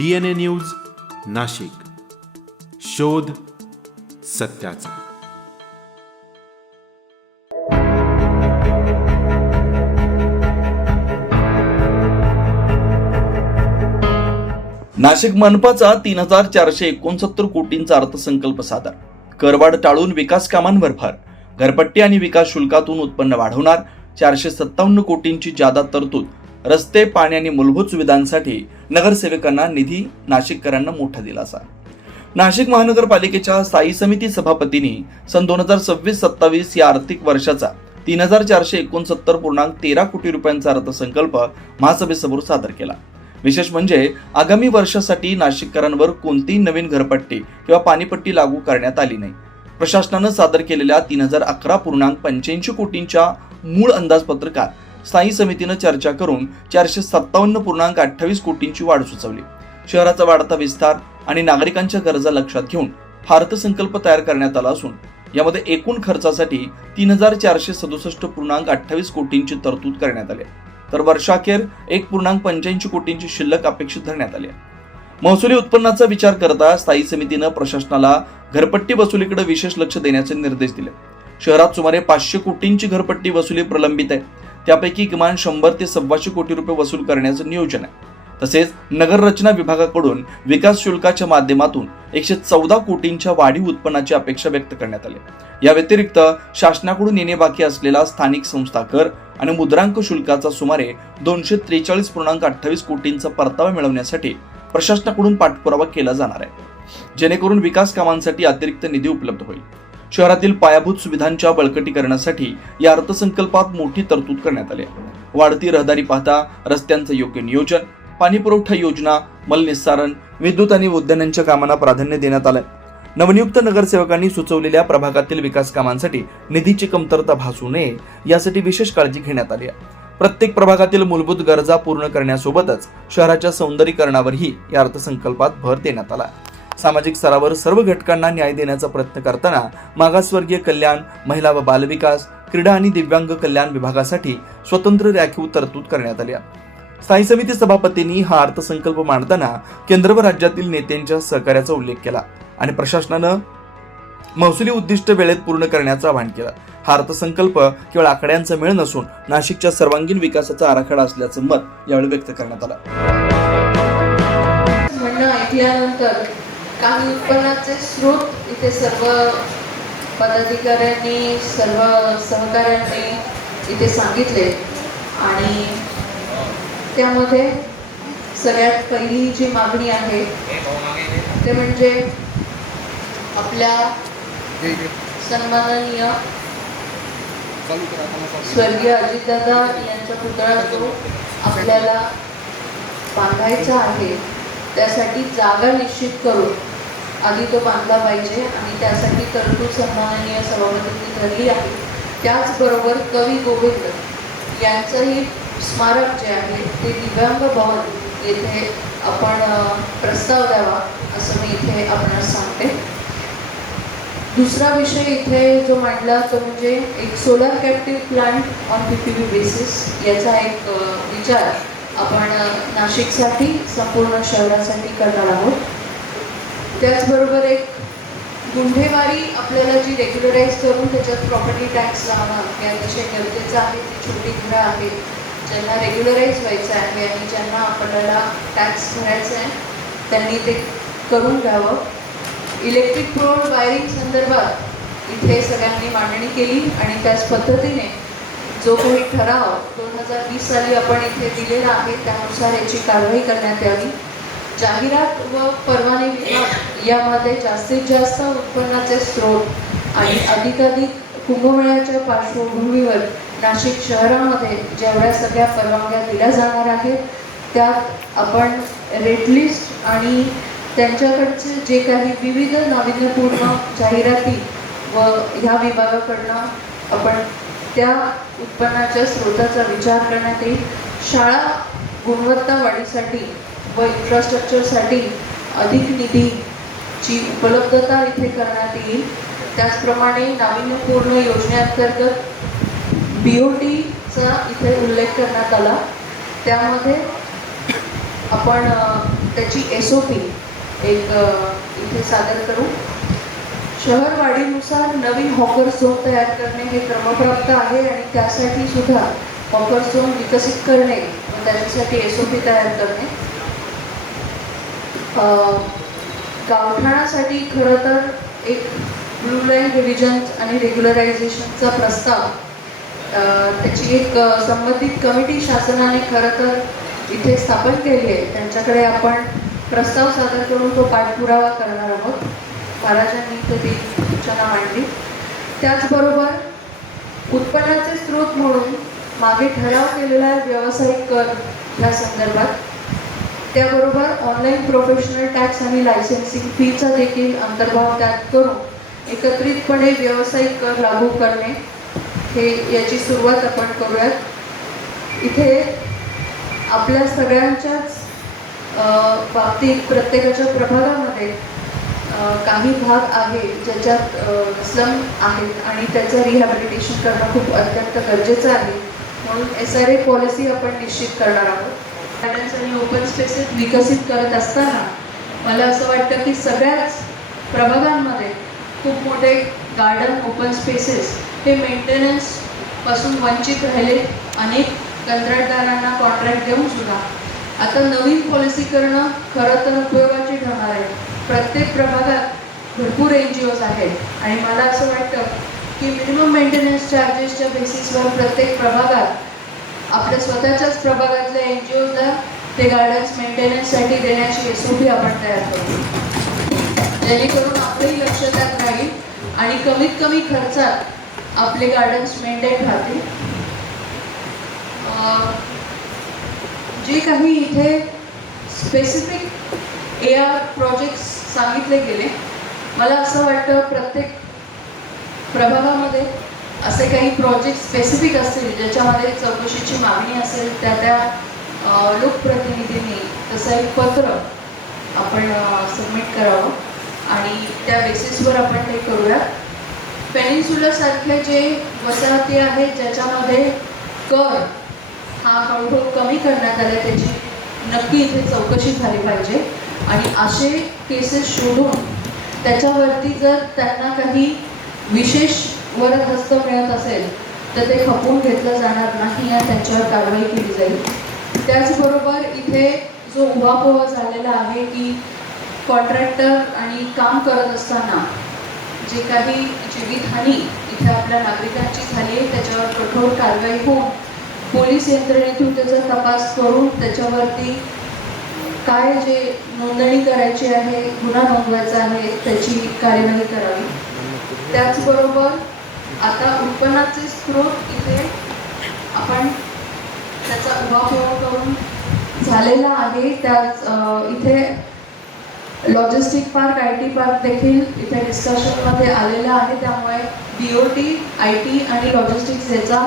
DNA news Nashik, शोध सत्याचा. नाशिक मनपाचा 3,469 कोटींचा अर्थसंकल्प सादर. करवाढ टाळून विकास कामांवर भर. घरपट्टी आणि विकास शुल्कातून उत्पन्न वाढवणार. 457 कोटींची जादा तरतूद. रस्ते, पाणी आणि मूलभूत सुविधांसाठी नगरसेवकांना निधी. नाशिककरांना मोठा दिलासा. नाशिक महानगरपालिकेच्या स्थायी समिती सभापतींनी सन 2026-27 या आर्थिक वर्षाचा 3,469.13 कोटी रुपयांचा अर्थसंकल्प महासभेसमोर सादर केला. विशेष म्हणजे आगामी वर्षासाठी नाशिककरांवर कोणतीही नवीन घरपट्टी किंवा पाणीपट्टी लागू करण्यात आली नाही. प्रशासनानं सादर केलेल्या 3,011.85 कोटींच्या मूळ अंदाजपत्रकात स्थायी समितीनं चर्चा करून 457.28 कोटींची वाढ सुचवली. शहराचा वाढता विस्तार आणि नागरिकांच्या गरजा लक्षात घेऊन हा अर्थसंकल्प तयार करण्यात आला असून यामध्ये एकूण खर्चासाठी 3,467.28 कोटींची तरतूद करण्यात आली, तर वर्षाखेर 1.85 कोटींची शिल्लक अपेक्षित धरण्यात आली. महसुली उत्पन्नाचा विचार करता स्थायी समितीनं प्रशासनाला घरपट्टी वसुलीकडे विशेष लक्ष देण्याचे निर्देश दिले. शहरात सुमारे 500 कोटींची घरपट्टी वसुली प्रलंबित आहे. त्यापैकी किमान 100 ते 1,200 कोटी रुपये वसूल करण्याचं नियोजन आहे. तसेच नगर रचना विभागाकडून विकास शुल्काच्या माध्यमातून 114 कोटींच्या वाढीव उत्पन्नाची अपेक्षा व्यक्त करण्यात आली. या व्यतिरिक्त शासनाकडून येणे बाकी असलेला स्थानिक संस्था कर आणि मुद्रांक शुल्काचा सुमारे 243.28 कोटींचा परतावा मिळवण्यासाठी प्रशासनाकडून पाठपुरावा केला जाणार आहे, जेणेकरून विकास कामांसाठी अतिरिक्त निधी उपलब्ध होईल. शहरातील पायाभूत सुविधांच्या बळकटीकरणासाठी या अर्थसंकल्पात मोठी तरतूद करण्यात आली. वाढती रहदारी पाहता रस्त्यांचं योग्य नियोजन, पाणी पुरवठा योजना, मलनिस्सारण, विद्युत आणि उद्यानांच्या कामांना प्राधान्य देण्यात आलंय. नवनियुक्त नगरसेवकांनी सुचवलेल्या प्रभागातील विकास कामांसाठी निधीची कमतरता भासू नये यासाठी विशेष काळजी घेण्यात आली आहे. प्रत्येक प्रभागातील मूलभूत गरजा पूर्ण करण्यासोबतच शहराच्या सौंदर्यीकरणावरही या अर्थसंकल्पात भर देण्यात आला. सामाजिक स्तरावर सर्व घटकांना न्याय देण्याचा प्रयत्न करताना मागासवर्गीय कल्याण, महिला व बालविकास, क्रीडा आणि दिव्यांग कल्याण विभागासाठी स्वतंत्र राखीव तरतूद करण्यात आली. स्थायी समिती सभापतींनी हा अर्थसंकल्प मांडताना केंद्र व राज्यातील नेत्यांच्या सहकार्याचा उल्लेख केला आणि प्रशासनानं महसुली उद्दिष्ट वेळेत पूर्ण करण्याचं आवाहन केलं. हा अर्थसंकल्प केवळ आकड्यांचा मेळ नसून नाशिकच्या सर्वांगीण विकासाचा आराखडा असल्याचं मत यावेळी व्यक्त करण्यात आलं. म्हणणं ऐकल्यानंतर काही उत्पन्नाचे स्रोत इथे सर्व पदाधिकाऱ्यांनी, सर्व सहकाऱ्यांनी इथे सांगितले आणि त्यामध्ये सगळ्यात पहिली जी मागणी आहे ते म्हणजे आपल्या सन्माननीय स्वर्गीय अजितदादा यांचा पुतळा जो आपल्याला बांधायचा आहे त्यासाठी जागा निश्चित करून आधी तो बांधला पाहिजे आणि त्यासाठी तरतूद सन्माननीय सभापतींनी धरली आहे. त्याचबरोबर कवी गोविंद यांचंही स्मारक जे आहे ते दिव्यांग भवन येथे आपण प्रस्ताव द्यावा असं मी इथे आपणास सांगते. दुसरा विषय इथे जो मांडला तो म्हणजे एक solar captive plant on PPP basis याचा एक विचार आपण नाशिकसाठी, संपूर्ण शहरासाठी करणार आहोत. त्याचबरोबर एक गुंठेवारी आपल्याला जी रेग्युलराईज करून त्याच्यात प्रॉपर्टी टॅक्स लावणं हे अतिशय गरजेचं आहे. ती छोटी घरं आहेत ज्यांना रेग्युलराईज व्हायचं आहे आणि ज्यांना आपल्याला टॅक्स भरायचा आहे त्यांनी ते करून घ्यावं. इलेक्ट्रिक पोल वायरिंग संदर्भात इथे सगळ्यांनी मांडणी केली आणि त्याच पद्धतीने जो काही ठराव 2020 साली आपण इथे दिलेला आहे त्यानुसार याची कारवाई करण्यात यावी. जाहिरात व परवाने विभाग यामध्ये जास्तीत जास्त उत्पन्नाचे स्रोत आणि अधिकाधिक कुंभमेळ्याच्या पार्श्वभूमीवर नाशिक शहरामध्ये जेवढ्या सगळ्या परवानग्या दिल्या जाणार आहेत त्यात आपण रेट लिस्ट आणि त्यांच्याकडचे जे काही विविध नाविन्यपूर्ण जाहिराती व ह्या विभागाकडनं आपण त्या उत्पन्नाच्या स्रोताचा विचार करण्यात येईल. शाळा गुणवत्ता वाढीसाठी व इन्फ्रास्ट्रक्चरसाठी अधिक निधीची उपलब्धता इथे करण्यात येईल. त्याचप्रमाणे नाविन्यपूर्ण योजनेअंतर्गत BOTचा इथे उल्लेख करण्यात आला. त्यामध्ये आपण त्याची SOP एक इथे सादर करू. शहर वाढीनुसार नवीन हॉकर झोन तयार करणे हे क्रमप्राप्त आहे आणि त्यासाठी सुद्धा हॉकर झोन विकसित करणे व त्याच्यासाठी SOP तयार करणे. गावठाणासाठी खरं तर एक ब्लू लाईन रिव्हिजन आणि रेग्युलरायझेशनचा प्रस्ताव त्याची एक संबंधित कमिटी शासनाने खरं तर इथे स्थापन केली आहे. त्यांच्याकडे आपण प्रस्ताव सादर करून तो पाठपुरावा करणार आहोत. महाराजांनी इथे ती सूचना मांडली. त्याचबरोबर उत्पन्नाचे स्रोत म्हणून मागे ठराव केलेला व्यावसायिक कर या संदर्भात, त्याबरोबर ऑनलाईन प्रोफेशनल टॅक्स आणि लायसन्सिंग फीचा देखील अंतर्भाव त्यात करून एकत्रितपणे व्यावसायिक कर लागू करणे हे याची सुरुवात आपण करूयात. इथे आपल्या सगळ्यांच्याच बाबतीत प्रत्येकाच्या प्रभागामध्ये काही भाग आहे ज्याच्यात स्लम आहेत आणि त्याचं रिहॅबिलिटेशन करणं खूप अत्यंत गरजेचं आहे. म्हणून SRA पॉलिसी आपण निश्चित करणार आहोत. गार्डन्स आणि ओपन स्पेसेस विकसित करत असताना मला असं वाटतं की सगळ्याच प्रभागांमध्ये खूप मोठे गार्डन ओपन स्पेसेस हे मेंटेनन्सपासून वंचित राहिले. अनेक कंत्राटदारांना कॉन्ट्रॅक्ट देऊन सुद्धा आता नवीन पॉलिसी करणं खरं तर उपयोगाची ठरणार आहे. प्रत्येक प्रभागात भरपूर NGOs आहेत आणि मला असं वाटतं की मिनिमम मेंटेनन्स चार्जेसच्या बेसिसवर प्रत्येक प्रभागात आपल्या स्वतःच्याच प्रभागातल्या NGOsला ते गार्डन्स मेंटेनन्ससाठी देण्याची SOP आपण तयार करू, जेणेकरून आपलंही लक्ष त्यात राहील आणि कमीत कमी खर्चात आपले गार्डन्स मेंटेन राहतील. जे काही इथे स्पेसिफिक AR प्रोजेक्ट्स सांगितले गेले, मला असं वाटतं प्रत्येक प्रभागामध्ये असे काही प्रोजेक्ट स्पेसिफिक असतील ज्याच्यामध्ये चौकशीची मागणी असेल, त्या लोकप्रतिनिधींनी तसं एक पत्र आपण सबमिट करावं आणि त्या बेसिसवर आपण ते करूया. पेनिन्सुलासारखे जे वसाहती आहेत ज्याच्यामध्ये कर हा हळूहळू कमी करण्यात आला, त्याची नक्की इथे चौकशी झाली पाहिजे आणि असे केसेस शोधून त्याच्यावरती जर त्यांना काही विशेष वरदहस्त मिळत असेल तर ते खपवून घेतलं जाणार नाही आणि त्यांच्यावर कारवाई केली जाईल. त्याचबरोबर इथे जो उहापोह झालेला आहे की कॉन्ट्रॅक्टर आणि काम करत असताना जे काही जीवितहानी इथे आपल्या नागरिकांची झाली आहे त्याच्यावर कठोर कारवाई होऊन पोलीस यंत्रणेतून त्याचा तपास करून त्याच्यावरती काय जे नोंदणी करायची आहे, गुन्हा नोंदवायचा आहे, त्याची कार्यवाही करावी. त्याचबरोबर आता उत्पन्नाचे स्रोत इथे आपण त्याचा उहापोह करून झालेला आहे. त्याच इथे लॉजिस्टिक पार्क, IT पार्क देखील इथे डिस्कशनमध्ये आलेला आहे. त्यामुळे BOT, IT आणि लॉजिस्टिक्स याचा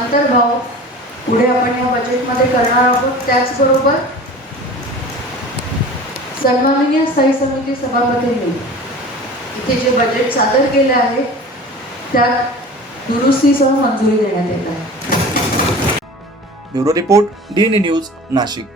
अंतर्भाव पुढे आपण या बजेटमध्ये करणार आहोत. त्याचबरोबर सन्माननीय स्थायी समिती सभापतींनी इथे जे बजेट सादर केले आहे त्यात दुरुस्तीसह मंजुरी देण्यात येत आहे. Bureau report, DNA news, Nashik.